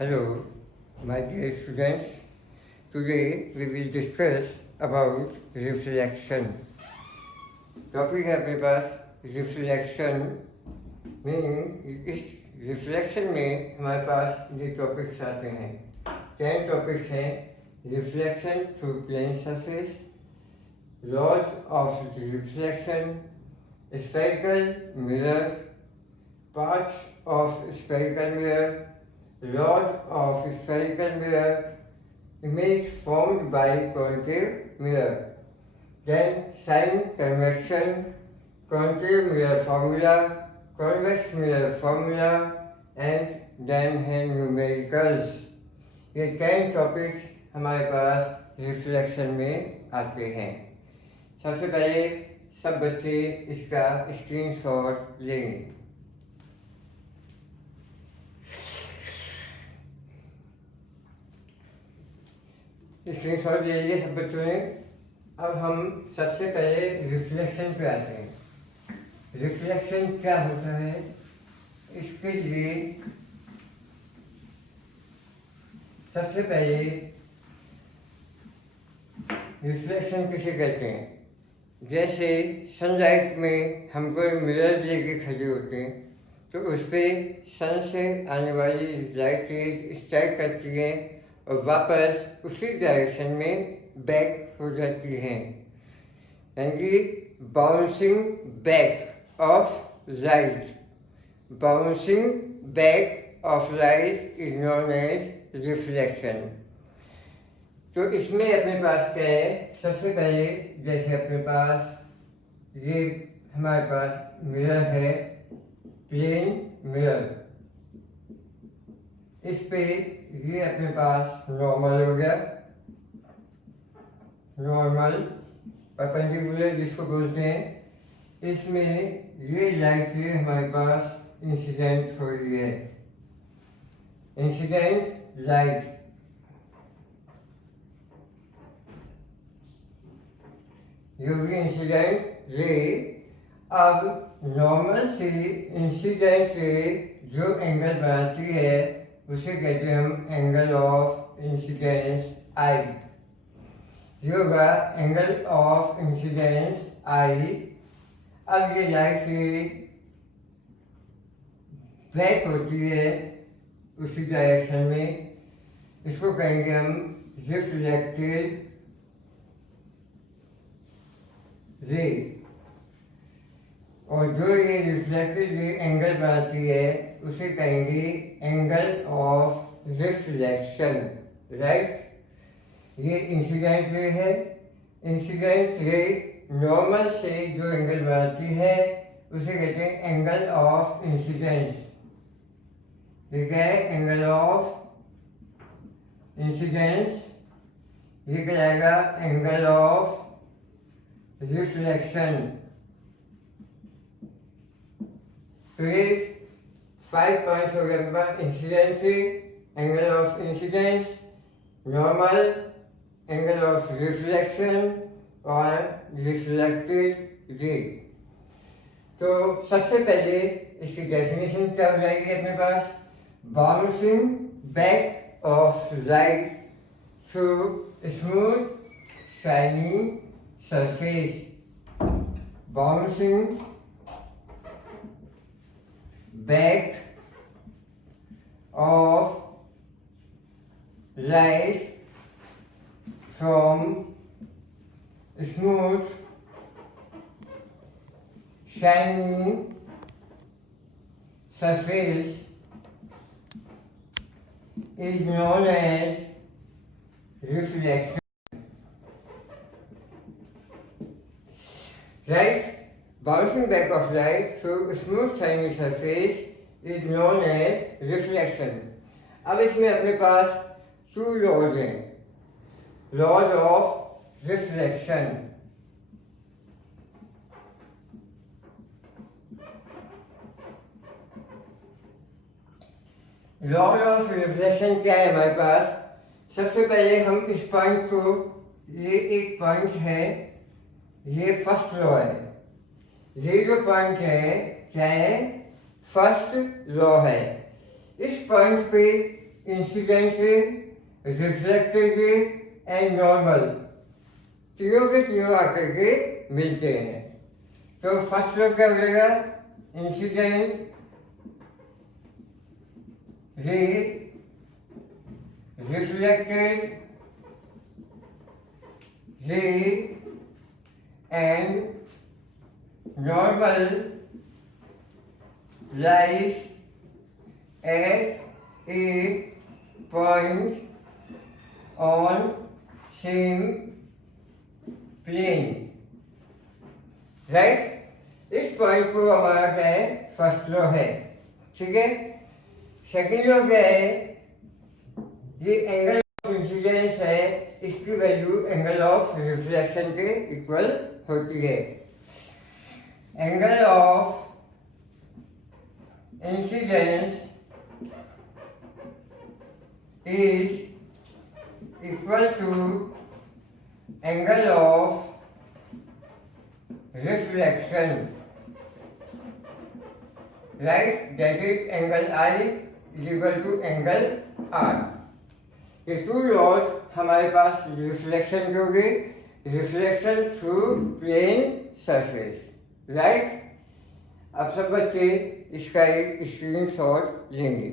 Hello, my dear students. Today we will discuss about reflection. Topic है अपने पास reflection में। इस रिफ्लेक्शन में हमारे पास ये टॉपिक्स आते हैं। 10 टॉपिक्स हैं। Reflection through plane surface, laws of reflection, spherical mirror, parts of spherical mirror, rod of spherical mirror, image formed by concave mirror, then sign convection, concave mirror formula, convex mirror formula, and then है numericals। ये 10 topics हमारे पास reflection में आते हैं। सबसे पहले सब बच्चे इसका स्क्रीनशॉट लेंगे। स्क्रीनशॉट ले लीजिए सब बच्चों ने। अब हम सबसे पहले रिफ्लेक्शन पे आते हैं। रिफ्लेक्शन क्या होता है, इसके लिए सबसे पहले रिफ्लेक्शन किसे कहते हैं। जैसे सनलाइट में हम कोई मिरर लेके खड़े होते हैं तो उस पर सन से आने वाली लाइट स्ट्राइक करती है और वापस उसी डायरेक्शन में बैक हो जाती हैं, यानी bouncing back of light. Bouncing back of light is known as reflection. तो इसमें अपने पास क्या है, सबसे पहले जैसे अपने पास ये हमारे पास मिरर है, प्लेन मिरर, इस पे ये अपने पास नॉर्मल हो गया। नॉर्मल परपेंडिकुलर जिसको बोलते हैं, इसमें ये लाइट हमारे पास इंसिडेंट हो रही है। इंसिडेंट लाइट, ये होगी इंसिडेंट रे। अब नॉर्मल से इंसिडेंट रे जो एंगल बनाती है उसे कहते हैं हम एंगल ऑफ इंसिडेंस आई। ये होगा एंगल ऑफ इंसिडेंस आई। अब ये लाइट से ब्रेक होती है उसी डायरेक्शन में, इसको कहेंगे हम रिफ्लेक्टेड रे। और जो ये रिफ्लेक्टेड रे एंगल बनाती है उसे कहेंगे एंगल ऑफ रिफ्लेक्शन, राइट। ये इंसिडेंट रे है। इंसिडेंट रे नॉर्मल से जो एंगल बनाती है उसे कहते हैं एंगल ऑफ इंसिडेंस। ये क्या है, एंगल ऑफ इंसिडेंस। ये कहलाएगा एंगल ऑफ रिफ्लेक्शन। तो ये 5 पॉइंट्स हो गए। इंसिडेंस रे, angle of incidence, normal, angle of reflection और रिफ्लेक्टेड रे। तो सबसे पहले इसकी डेफिनेशन क्या हो जाएगी अपने पास, bouncing back of light through smooth shiny surface. Bouncing back of light from smooth shiny surface is known as reflection, right? Bouncing back of light through smooth shiny surface is known as reflection. अब इसमें अपने पास 2 laws हैं, laws of reflection. Laws of reflection क्या है हमारे पास। सबसे पहले हम इस पॉइंट को, ये एक पॉइंट है, ये फर्स्ट लॉ है। ये जो पॉइंट है क्या है, फर्स्ट लॉ है। इस पॉइंट पे incident ray, reflected ray and normal, तीनों के तीनों आकर के मिलते हैं। तो फर्स्ट लो क्या मिलेगा, incident ray, reflected ray and normal lies at a point on same plane, right. इस पॉइंट को हमारा क्या है, फर्स्ट लो है, ठीक है। सेकेंड लो क्या है, ये एंगल ऑफ इंसिडेंस है, इसकी वैल्यू एंगल ऑफ रिफ्लेक्शन के इक्वल होती है। Angle of incidence is equal to angle of reflection, right? That is angle I is equal to angle R. ये टू लॉज हमारे पास रिफ्लेक्शन के होगी, reflection through plane surface, right. अब सब बच्चे इसका एक स्क्रीनशॉट लेंगे।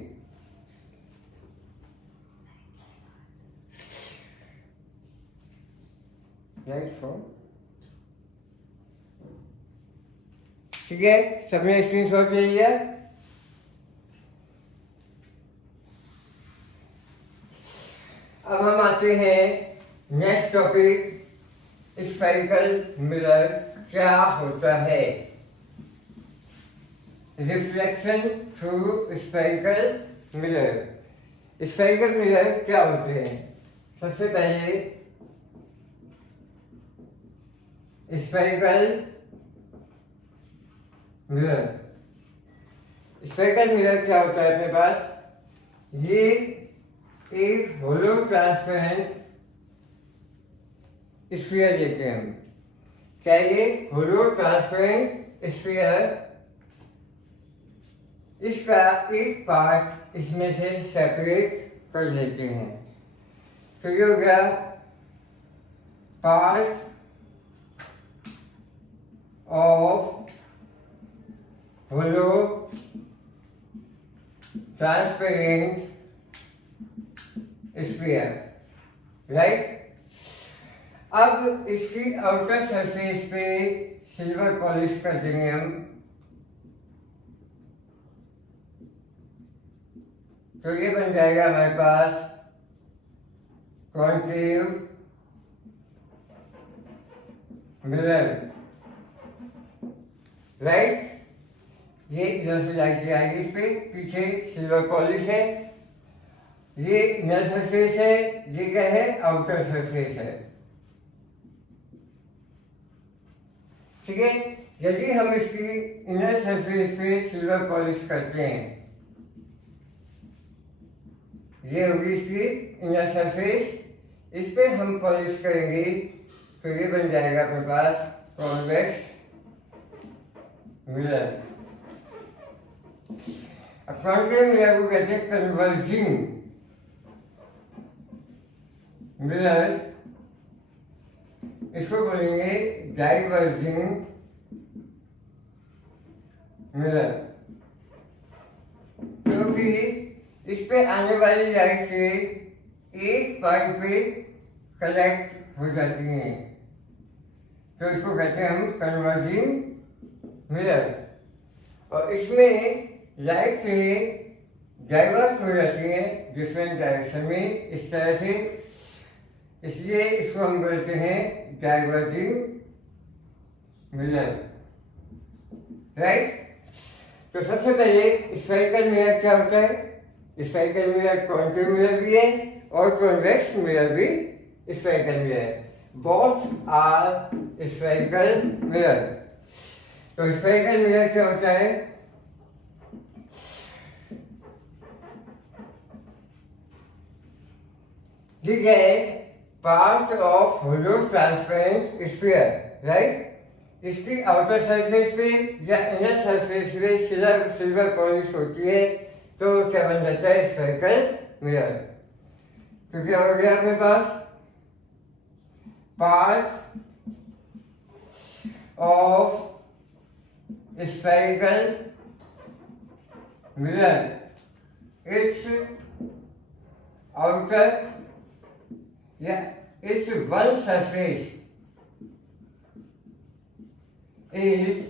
ठीक है, सबने स्क्रीनशॉट ले लिया। अब हम आते हैं नेक्स्ट टॉपिक, स्फेरिकल मिरर क्या होता है। Reflection through spherical mirror. Spherical mirror क्या होते हैं? सबसे पहले स्फेरिकल मिरर, स्फेरिकल मिरर क्या होता है अपने पास, ये एक होलो ट्रांसपेरेंट स्फीयर लेते हैं हम। क्या ये होलो ट्रांसपेरेंट स्फीयर, इसका एक पार्ट इसमें से सेपरेट कर लेते हैं। तो ये हो गया part of hollow transparent sphere, right. अब इसकी आउटर सरफेस पे सिल्वर पॉलिश कर देंगे हम। तो ये बन जाएगा हमारे पास कॉन्केव मिरर, राइट। ये इधर से लाइट आएगी, इस पे पीछे सिल्वर पॉलिश है, ये इनर सरफेस है, ये क्या है, आउटर सरफेस है, ठीक है। यदि हम इसकी इनर सरफेस पे सिल्वर पॉलिश करते हैं, ये होगी इसकी इनर सरफेस, इस पे हम पॉलिश करेंगे तो ये बन जाएगा अपने पास कॉन्वेक्स मिरर। अब कॉन्वेक्स मिरर को कहते हैं कन्वर्जिंग मिरर, इसको बोलेंगे डाइवर्जिंग मिरर, क्योंकि इस पे आने वाली लाइट से एक पॉइंट पे कलेक्ट हो जाती हैं, तो इसको कहते हैं हम कन्वर्जिंग मिरर। और इसमें लाइट से डाइवर्ट हो जाती हैं डिफरेंट डायरेक्शन में, इस तरह से, इसलिए इसको हम बोलते हैं डाइवर्जिंग मिरर, राइट। तो सबसे पहले स्फेरिकल मिरर क्या होता है? स्फेरिकल मिरर कॉन्केव मिरर भी है और कॉन्वेक्स मिरर भी स्फेरिकल मिरर है, बोथ आर स्फेरिकल मिरर। तो स्फेरिकल मिरर क्या होता है? ठीक है, part of hollow transparent sphere, right. इसकी आउटर सरफेस पे या इनर सरफेस पे सिल्वर पॉलिश होती है, तो क्या बन जाता है? Spherical mirror. तो क्या हो गया अपने पास? Part of spherical mirror, its outer, its one surface is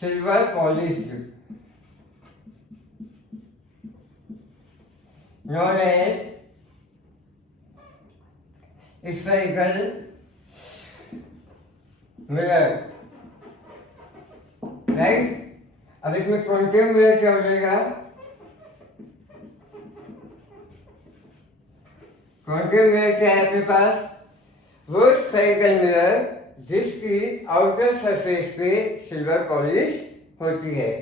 silver polished, known as spherical mirror, right. अब इसमें कॉन्केव मिरर क्या हो जाएगा? कॉन्केव मिरर क्या है अपने पास? वो स्फेरिकल मिरर जिसकी आउटर सरफेस पे सिल्वर पॉलिश होती है।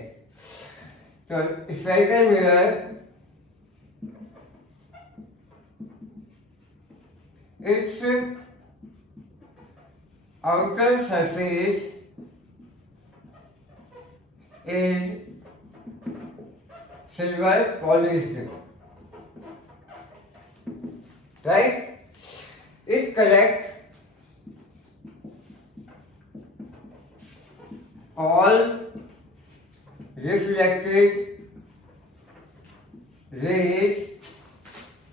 तो spherical mirror it's outer surface is silver polished, right? It collects all reflected rays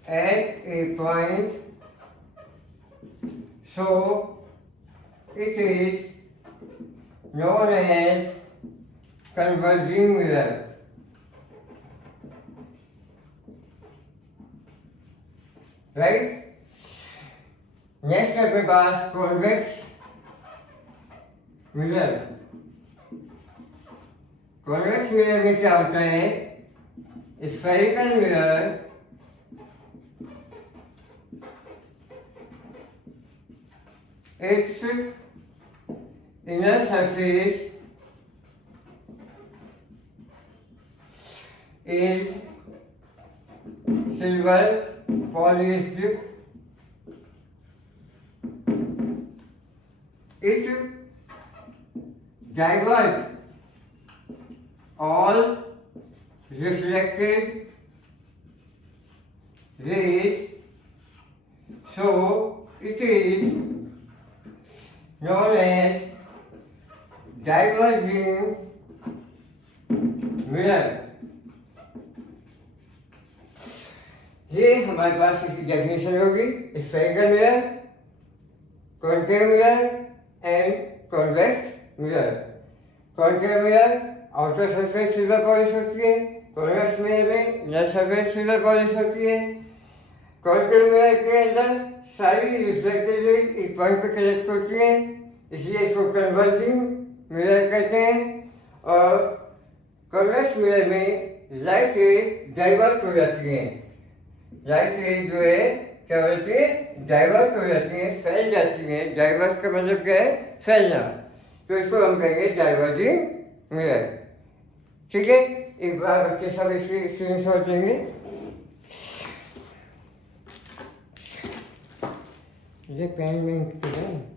at a point, so it is known as converging mirror, right? Next अपने पास convex mirror. Convex mirror में क्या होता है? Spherical mirror its inner surface is silver polished. It diverts all reflected rays, so it is known as diverging mirror। ये हमारे पास इसकी definition होगी। Spherical mirror, concave mirror and convex mirror. Concave mirror outer surface silver polish होती है, convex mirror में inner surface silver polish होती है। Concave mirror के अंदर सारी रिफ्लेक्टेड रेज एक पॉइंट पे कलेक्ट होती हैं, इसलिए इसको कन्वर्जिंग मिरर कहते हैं। और कॉन्वेक्स मिरर में लाइट रेज डाइवर्ट हो जाती हैं। लाइट रेज जो है क्या होती है? डाइवर्ट हो जाती हैं, फैल जाती हैं। डाइवर्ट का मतलब क्या है? फैलना। तो इसको हम कहेंगे डाइवर्जिंग मिरर। ठीक है, एक बार बच्चे सब इसी स्क्रीनशॉट लेंगे। ये पेन में इंक तो है।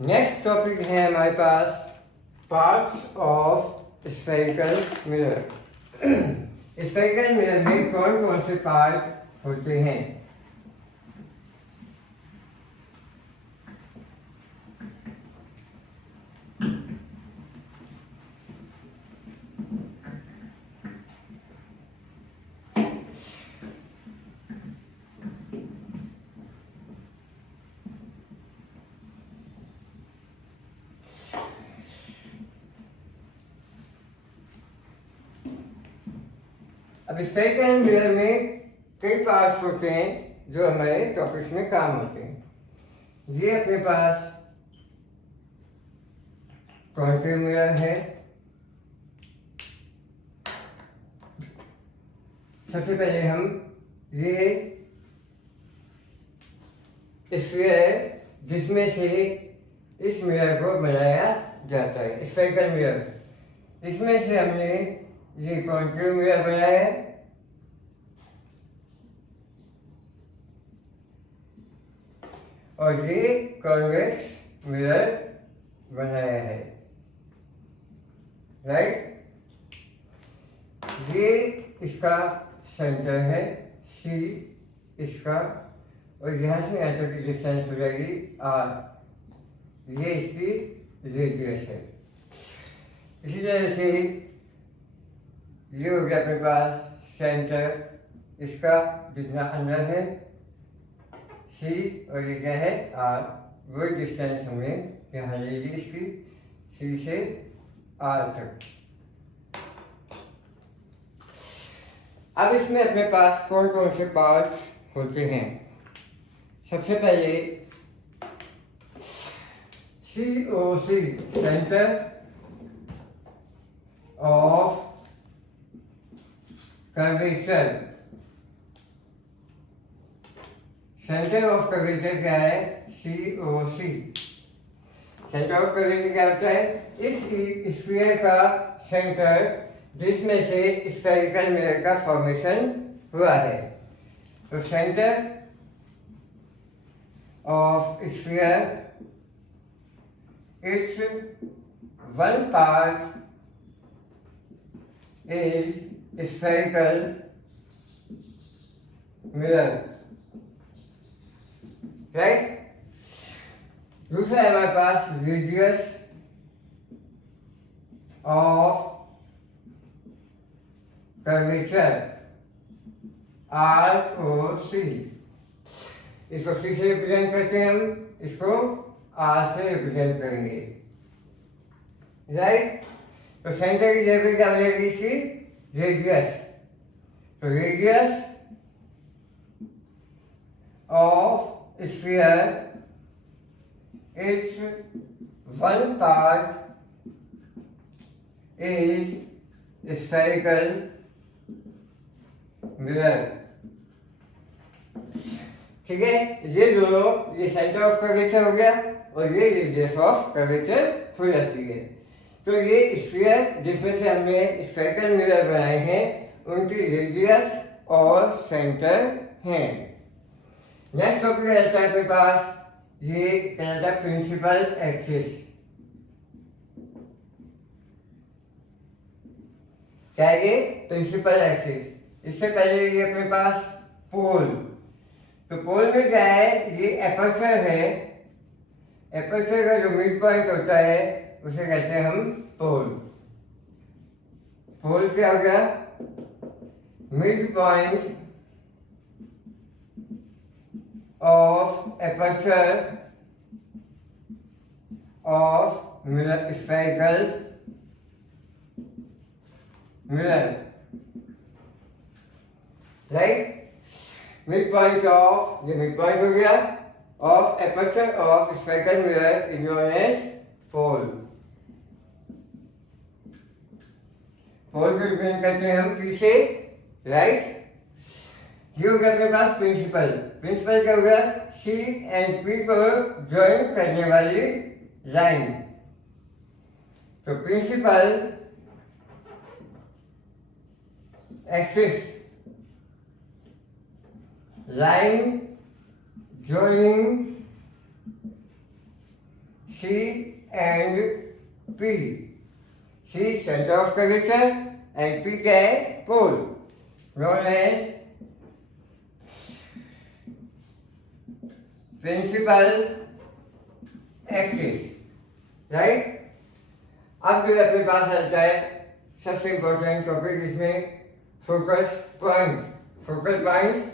नेक्स्ट टॉपिक है हमारे पास parts of spherical mirror. Spherical mirror में कौन कौन से पार्ट होते हैं? अब स्फेरिकल मिरर में कई पार्ट्स होते हैं जो हमारे टॉपिक्स में काम होते हैं। ये अपने पास कॉन्केव मिरर है। सबसे पहले हम ये स्फीयर जिसमें से इस मिरर को बनाया जाता है, स्फेरिकल मिरर। इसमें से हमने ये कॉन्केव मिरर बनाया है और ये कॉन्वेक्स मिरर बनाया है, राइट। ये इसका सेंटर है सी इसका, और यहाँ से यहाँ तक की डिस्टेंस हो जाएगी आर, ये इसकी रेडियस है। इसी तरह से ये हो गया अपने पास सेंटर इसका जितना अंदर है सी, और ये क्या है आर। वही डिस्टेंस हमने यहाँ ले ली इसकी सी से आर तक। अब इसमें अपने पास कौन कौन से पार्ट्स होते हैं। सबसे पहले COC centre of curvature. Centre of curvature क्या है, COC। सेंटर ऑफ कर्वेचर क्या होता है, इस स्फीयर का सेंटर जिसमें से स्फेरिकल मिरर का फॉर्मेशन हुआ है। तो centre of sphere, it's one part is spherical mirror, right. दूसरा है हमारे पास रेडियस ऑफ कर्वेचर, ROC। इसको C से रिप्रेजेंट करते हैं हम, इसको R से रिप्रेजेंट करेंगे, राइट। तो सेंटर की जगह क्या हो जाएगी इसकी रेडियस। तो radius of sphere, it's one part is spherical mirror, ठीक है। ये दोनों, ये सेंटर ऑफ कर्वेचर हो गया और ये रेडियस ऑफ कर्वेचर हो जाती है। तो ये स्फीयर जिसमें से हमने स्फेरिकल मिरर बनाए हैं उनकी रेडियस और सेंटर हैं। नेक्स्ट टॉपिक रहता है अपने पास, ये कहता है प्रिंसिपल एक्सिस। क्या है ये प्रिंसिपल एक्सिस। इससे पहले ये अपने पास पोल। तो पोल में क्या है, ये एपर्चर है। एपर्चर का जो मिड पॉइंट होता है उसे कहते हैं हम पोल। पोल क्या हो गया, midpoint of aperture of mirror, spherical mirror, right. Midpoint of, ये मिड पॉइंट हो गया, of aperture of spherical mirror is known as pole. Pole को रिप्रेजेंट करते हैं हम P से, राइट। ये हो गया अपने पास प्रिंसिपल। प्रिंसिपल क्या हो गया, C एंड P को ज्वाइन करने वाली लाइन। तो principal axis, line joining C and P। C center of curvature and P क्या है, pole, known as principal axis, right। अब जो अपने पास आता है सबसे इंपॉर्टेंट टॉपिक, इसमें focus point. Focal point,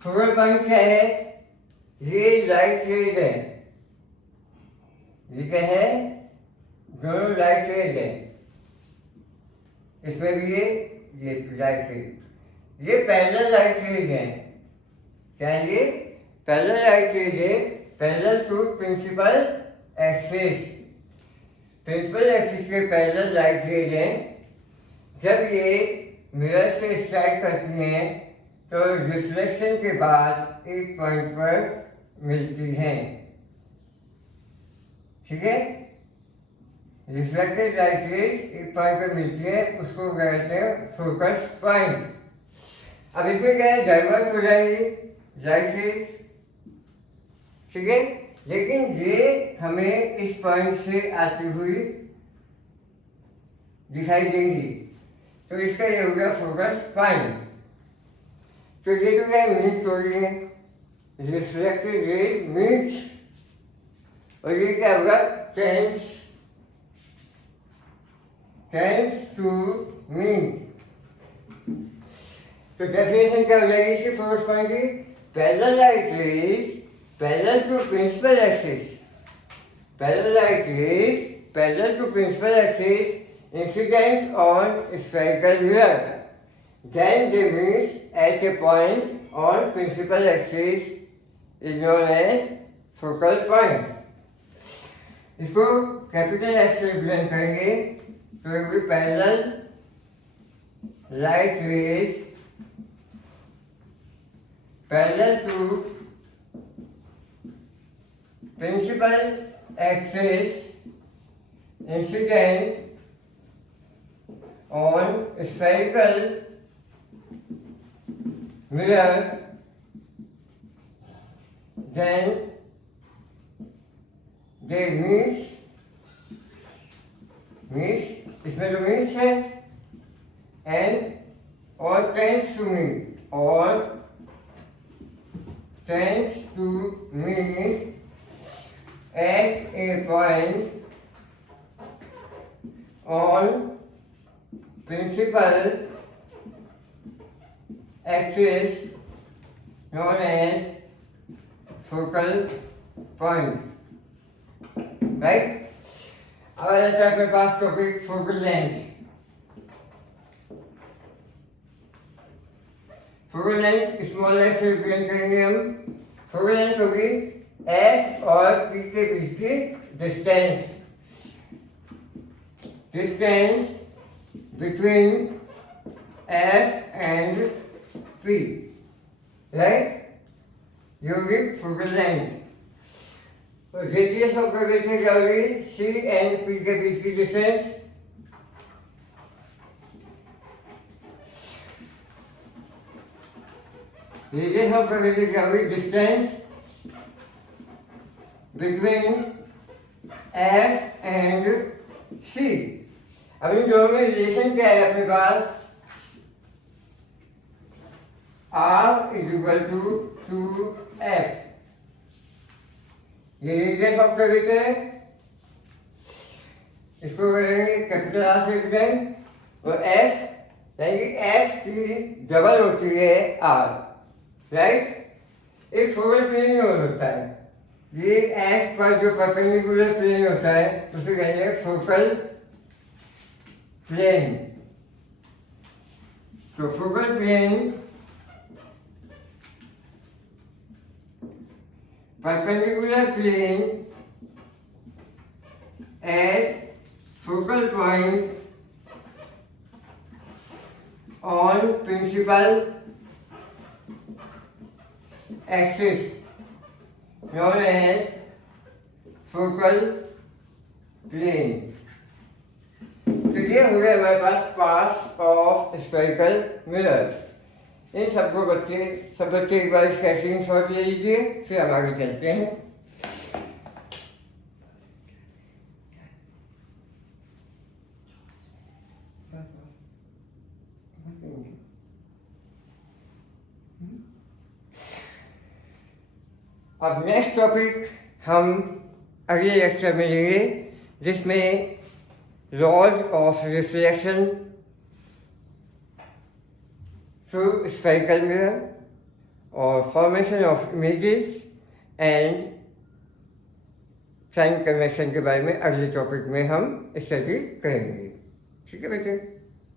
focal point क्या है, ये लाइट रेज है। ये क्या है, दोनों लाइट रेज है। इसमें भी ये लाइट रेज, ये पैरेलल लाइट रेज है। क्या है ये, पैरेलल लाइट रेज है, parallel to principal axis. Principal axis के पैरेलल लाइट रेज हैं। जब ये मिरर से स्ट्राइक करती हैं तो रिफ्लेक्शन के बाद एक पॉइंट पर मिलती हैं, ठीक है। रिफ्लेक्टेड लाइट रेज एक पॉइंट पर मिलती है, उसको कहते हैं फोकस पॉइंट। अब इसमें क्या है, डाइवर्ट हो जाएगी लाइट रेज, ठीक है, लेकिन ये हमें इस पॉइंट से आती हुई दिखाई देंगी, तो इसका ये हो गया फोकस पॉइंट। तो ये तो क्या मीट हो रही है, रिफ्लेक्टेड रेज मीट्स, और ये क्या होगा, टेंड्स टू मीट। तो डेफिनेशन क्या हो जाएगी इसकी फोकस पॉइंट की, parallel light rays parallel to principal axis, parallel light rays parallel to principal axis incident on spherical mirror, then they meet at a point on principal axis is known as focal point. इसको capital S से represent करेंगे, तो ये parallel light rays parallel to principal axis incident on spherical mirror, then they meet, इसमें तो meet है, and or tends to meet, at a point on principal axis known as focal point, right? अब आ जाता है अपने पास topic focal length. Focal length small F से represent करेंगे हम। फोकल लेंथ होगी एफ और पी के बीच की distance, between F and P, right? Unit focal length. तो radius of curvature क्या होगी, C and P के बीच की डिस्टेंस, radius of curvature क्या होगी, distance between F and C। अब इन दोनों में रिलेशन क्या है अपने पास, R is equal to 2F, ये रेडियस ऑफ कर्वेचर है, इसको करेंगे कैपिटल R से रिप्रेजेंट, और F यानी कि F की डबल होती है R, राइट। एक फोकल प्लेन हो सकता है, ये F पर जो परपेंडिकुलर प्लेन होता है उसे कहेंगे फोकल प्लेन। तो focal plane perpendicular plane at focal point on principal axis known as focal plane। तो ये हो गया हमारे पास पास ऑफ स्फेरिकल मिरर। इन सबको सब बच्चे एक बार इसका स्क्रीनशॉट ले लीजिए, फिर हम आगे चलते हैं। अब नेक्स्ट टॉपिक हम अगले लेक्चर में लेंगे, जिसमें laws of reflection through spherical mirror or formation of images and sign convention के बारे में अगले टॉपिक में हम स्टडी करेंगे, ठीक है बेटे।